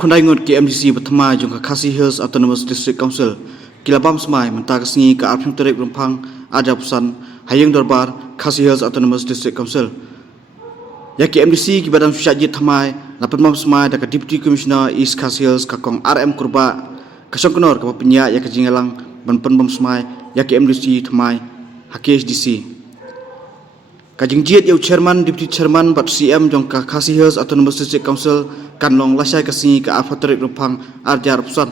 khondai ngut ke MDC thymmai jong KHADC Hills Autonomous District Council kilabam smai menta kasngi ka arphing terek rumphang ajapusan hayeng dorbar KHADC Hills Autonomous District Council ya ke MDC ki badam sujaji thymmai lapatmam smai da ka Deputy Commissioner East KHADC Hills ka kong RM kurba kasongkonor ka penya ya ka jingalang banpen bam smai ya ke MDC thymmai KHADC Kajingjiat yau chairman deputy chairman bat CM jong ka KHADC Hills Autonomous District Council kanlong lasai kasing ka afaterik rupang arjar pusan.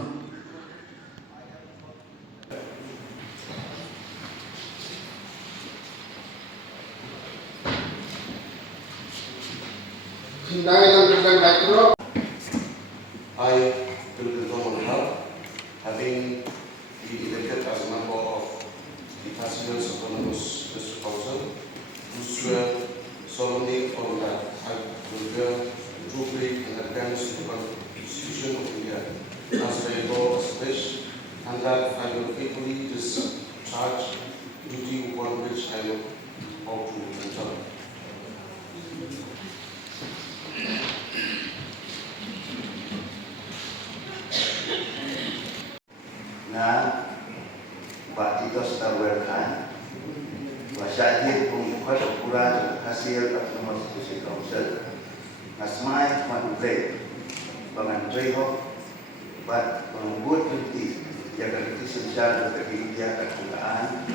I, having been elected as a member of the KHADC Hills Autonomous District Council, do swear solemnly affirm that I will bear true faith and adherence to the Constitution of India as by law established, and that I will faithfully discharge duty upon which I am about to enter. Na batito sa welcome wasyadid kung pagkukuran KHADC Hills Autonomous District Council smai manublay pangantreho bat pengut duty jaga duty sosial bagi India ketulaan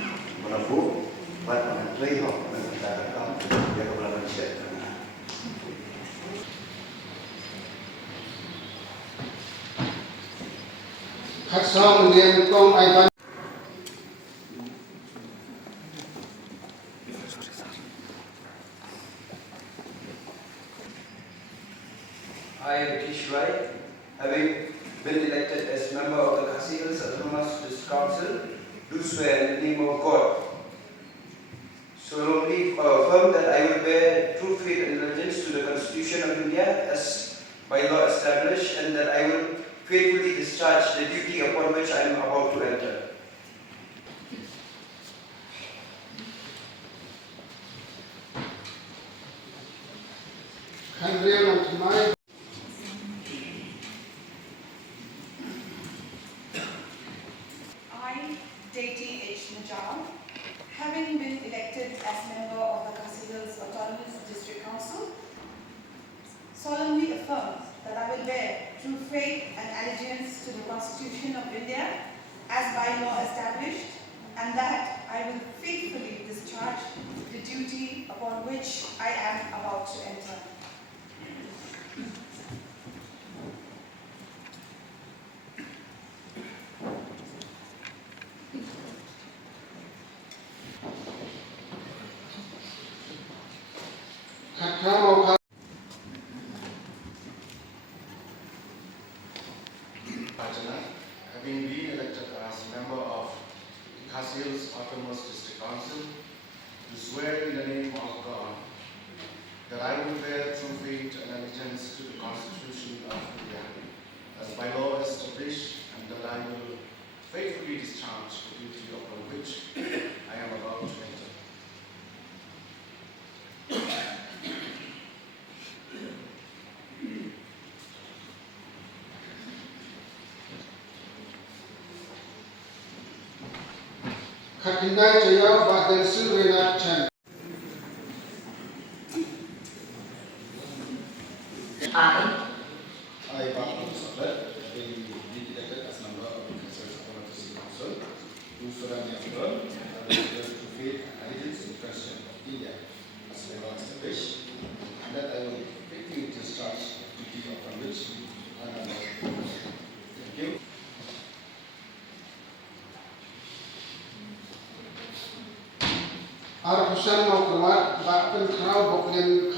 menebu bat pangantreho negara kaum jaga belah Malaysia. Khasong lian kong ai I, having been elected as member of the KHADC Hills Autonomous District Council, do swear in the name of God, solemnly affirm that I will bear true faith and allegiance to the Constitution of India as by law established, and that I will faithfully discharge the duty upon which I am about to enter. Having been elected as member of the KHADC Hills Autonomous District Council, solemnly affirm that I will bear true faith and allegiance to the Constitution of India as by law established, and that I will faithfully discharge the duty upon which I am about to enter. Having been elected as member of the KHADC Hills Autonomous District Council, do swear in the name of God that I will bear true faith and allegiance to the Constitution of India as by law established, and that I will faithfully discharge the duty upon which I am about to enter. Khakindai Jaya Badan Surena Chan. I, Bapak Sabda, being elected as member of the KHADC Hills Autonomous District Council, do solemnly affirm that I will bear true faith and allegiance to the Constitution of India as by law established, and that I will faithfully discharge the duty upon which I am about to enter. Thank you. Arpusan mau keluar, bakal kerau boklin.